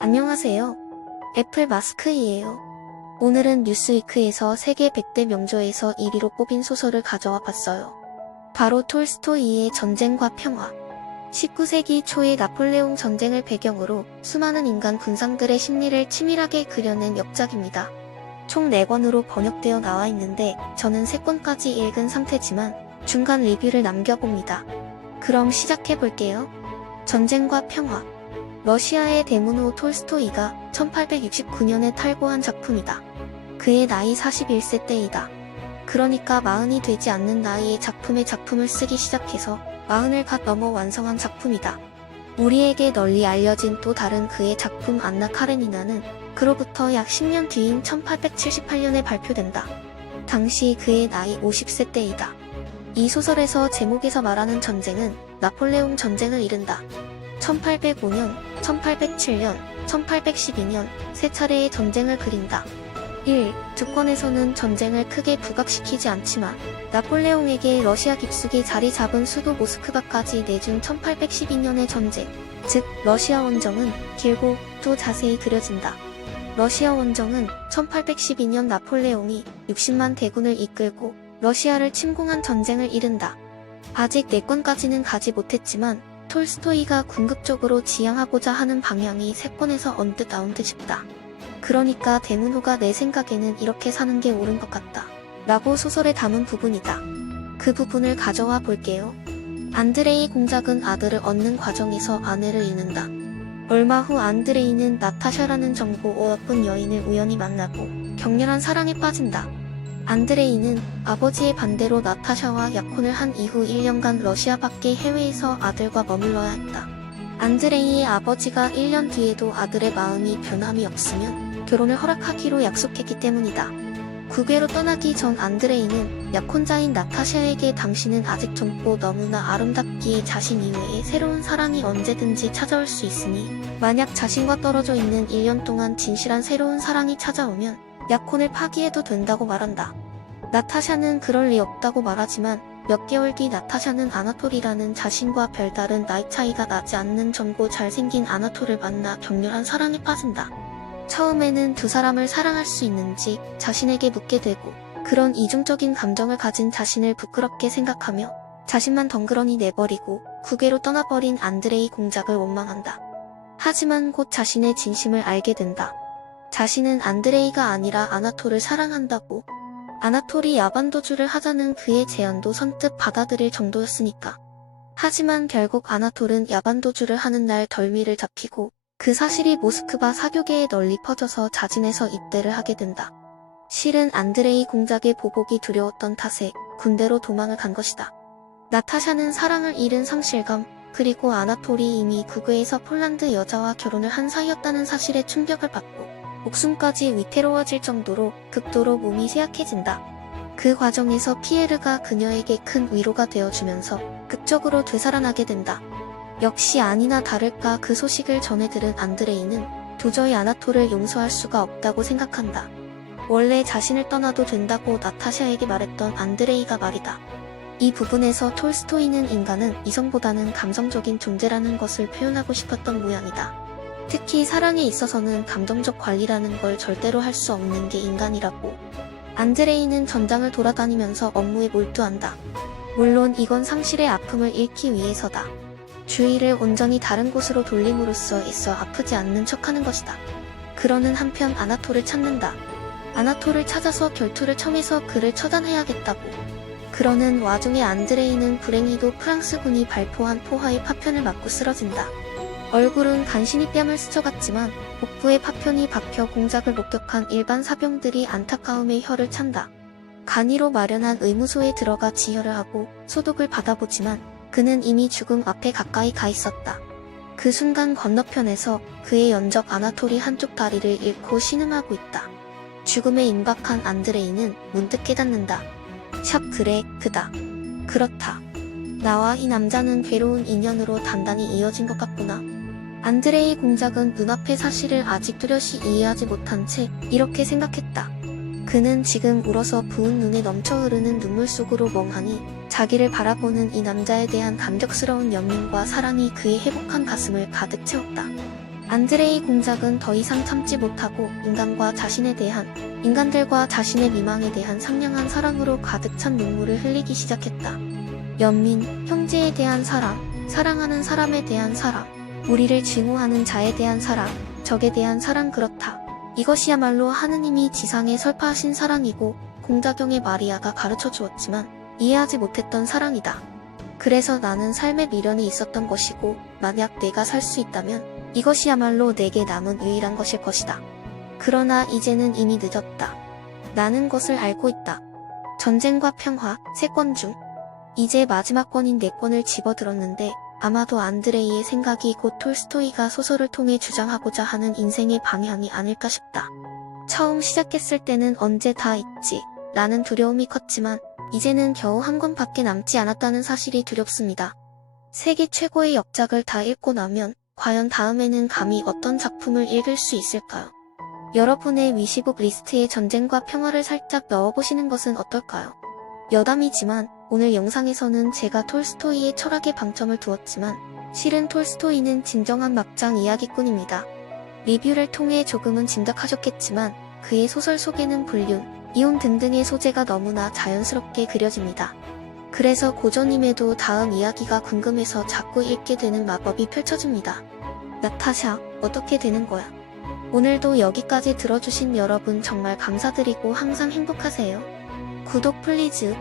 안녕하세요. 애플 마스크이에요. 오늘은 뉴스위크에서 세계 100대 명저에서 1위로 뽑힌 소설을 가져와 봤어요. 바로 톨스토이의 전쟁과 평화. 19세기 초의 나폴레옹 전쟁을 배경으로 수많은 인간 군상들의 심리를 치밀하게 그려낸 역작입니다. 총 4권으로 번역되어 나와 있는데 저는 3권까지 읽은 상태지만 중간 리뷰를 남겨봅니다. 그럼 시작해볼게요. 전쟁과 평화. 러시아의 대문호 톨스토이가 1869년에 탈고한 작품이다. 그의 나이 41세 때이다. 그러니까 40이 되지 않는 나이에 작품을 쓰기 시작해서 40을 갓 넘어 완성한 작품이다. 우리에게 널리 알려진 또 다른 그의 작품 안나 카레니나는 그로부터 약 10년 뒤인 1878년에 발표된다. 당시 그의 나이 50세 때이다. 이 소설에서 제목에서 말하는 전쟁은 나폴레옹 전쟁을 이른다. 1805년, 1807년, 1812년 세 차례의 전쟁을 그린다. 1. 두 권에서는 전쟁을 크게 부각시키지 않지만 나폴레옹에게 러시아 깊숙이 자리 잡은 수도 모스크바까지 내준 1812년의 전쟁, 즉 러시아 원정은 길고 또 자세히 그려진다. 러시아 원정은 1812년 나폴레옹이 60만 대군을 이끌고 러시아를 침공한 전쟁을 이른다. 아직 4권까지는 가지 못했지만 톨스토이가 궁극적으로 지향하고자 하는 방향이 3권에서 언뜻 나온 듯 싶다. 그러니까 대문호가 내 생각에는 이렇게 사는 게 옳은 것 같다. 라고 소설에 담은 부분이다. 그 부분을 가져와 볼게요. 안드레이 공작은 아들을 얻는 과정에서 아내를 잃는다. 얼마 후 안드레이는 나타샤라는 정보 없은 여인을 우연히 만나고 격렬한 사랑에 빠진다. 안드레이는 아버지의 반대로 나타샤와 약혼을 한 이후 1년간 러시아 밖의 해외에서 아들과 머물러야 했다. 안드레이의 아버지가 1년 뒤에도 아들의 마음이 변함이 없으면 결혼을 허락하기로 약속했기 때문이다. 국외로 떠나기 전 안드레이는 약혼자인 나타샤에게 당신은 아직 젊고 너무나 아름답기에 자신 이외에 새로운 사랑이 언제든지 찾아올 수 있으니 만약 자신과 떨어져 있는 1년 동안 진실한 새로운 사랑이 찾아오면 약혼을 파기해도 된다고 말한다. 나타샤는 그럴 리 없다고 말하지만 몇 개월 뒤 나타샤는 아나톨이라는 자신과 별다른 나이 차이가 나지 않는 젊고 잘생긴 아나톨을 만나 격렬한 사랑에 빠진다. 처음에는 두 사람을 사랑할 수 있는지 자신에게 묻게 되고 그런 이중적인 감정을 가진 자신을 부끄럽게 생각하며 자신만 덩그러니 내버리고 국외로 떠나버린 안드레이 공작을 원망한다. 하지만 곧 자신의 진심을 알게 된다. 자신은 안드레이가 아니라 아나톨을 사랑한다고. 아나톨이 야반도주를 하자는 그의 제안도 선뜻 받아들일 정도였으니까. 하지만 결국 아나톨은 야반도주를 하는 날 덜미를 잡히고 그 사실이 모스크바 사교계에 널리 퍼져서 자진해서 입대를 하게 된다. 실은 안드레이 공작의 보복이 두려웠던 탓에 군대로 도망을 간 것이다. 나타샤는 사랑을 잃은 상실감, 그리고 아나톨이 이미 국외에서 폴란드 여자와 결혼을 한 사이였다는 사실에 충격을 받고 목숨까지 위태로워질 정도로 극도로 몸이 쇠약해진다. 그 과정에서 피에르가 그녀에게 큰 위로가 되어주면서 극적으로 되살아나게 된다. 역시 아니나 다를까 그 소식을 전해 들은 안드레이는 도저히 아나톨을 용서할 수가 없다고 생각한다. 원래 자신을 떠나도 된다고 나타샤에게 말했던 안드레이가 말이다. 이 부분에서 톨스토이는 인간은 이성보다는 감성적인 존재라는 것을 표현하고 싶었던 모양이다. 특히 사랑에 있어서는 감정적 관리라는 걸 절대로 할 수 없는 게 인간이라고. 안드레이는 전장을 돌아다니면서 업무에 몰두한다. 물론 이건 상실의 아픔을 잃기 위해서다. 주의를 온전히 다른 곳으로 돌림으로써 애써 아프지 않는 척하는 것이다. 그러는 한편 아나톨을 찾는다. 아나톨을 찾아서 결투를 청해서 그를 처단해야겠다고. 그러는 와중에 안드레이는 불행히도 프랑스군이 발포한 포화의 파편을 맞고 쓰러진다. 얼굴은 간신히 뺨을 스쳐갔지만 복부에 파편이 박혀 공작을 목격한 일반 사병들이 안타까움에 혀를 찬다. 간이로 마련한 의무소에 들어가 지혈을 하고 소독을 받아보지만 그는 이미 죽음 앞에 가까이 가 있었다. 그 순간 건너편에서 그의 연적 아나톨이 한쪽 다리를 잃고 신음하고 있다. 죽음에 임박한 안드레이는 문득 깨닫는다. 샵 그래, 그다. 그렇다. 나와 이 남자는 괴로운 인연으로 단단히 이어진 것 같구나. 안드레이 공작은 눈앞의 사실을 아직 뚜렷이 이해하지 못한 채 이렇게 생각했다. 그는 지금 울어서 부은 눈에 넘쳐 흐르는 눈물 속으로 멍하니 자기를 바라보는 이 남자에 대한 감격스러운 연민과 사랑이 그의 회복한 가슴을 가득 채웠다. 안드레이 공작은 더 이상 참지 못하고 인간들과 자신의 미망에 대한 상냥한 사랑으로 가득 찬 눈물을 흘리기 시작했다. 연민, 형제에 대한 사랑, 사랑하는 사람에 대한 사랑, 우리를 증오하는 자에 대한 사랑, 적에 대한 사랑 그렇다. 이것이야말로 하느님이 지상에 설파하신 사랑이고 공작용의 마리아가 가르쳐 주었지만 이해하지 못했던 사랑이다. 그래서 나는 삶의 미련이 있었던 것이고 만약 내가 살 수 있다면 이것이야말로 내게 남은 유일한 것일 것이다. 그러나 이제는 이미 늦었다. 나는 것을 알고 있다. 전쟁과 평화, 3권 중 이제 마지막 권인 4권을 집어들었는데 아마도 안드레이의 생각이 곧 톨스토이가 소설을 통해 주장하고자 하는 인생의 방향이 아닐까 싶다. 처음 시작했을 때는 언제 다 읽지? 라는 두려움이 컸지만 이제는 겨우 한 권밖에 남지 않았다는 사실이 두렵습니다. 세계 최고의 역작을 다 읽고 나면 과연 다음에는 감히 어떤 작품을 읽을 수 있을까요? 여러분의 위시북 리스트에 전쟁과 평화를 살짝 넣어보시는 것은 어떨까요? 여담이지만 오늘 영상에서는 제가 톨스토이의 철학에 방점을 두었지만 실은 톨스토이는 진정한 막장 이야기꾼입니다. 리뷰를 통해 조금은 짐작하셨겠지만 그의 소설 속에는 불륜, 이혼 등등의 소재가 너무나 자연스럽게 그려집니다. 그래서 고전임에도 다음 이야기가 궁금해서 자꾸 읽게 되는 마법이 펼쳐집니다. 나타샤, 어떻게 되는 거야? 오늘도 여기까지 들어주신 여러분 정말 감사드리고 항상 행복하세요. 구독 플리즈.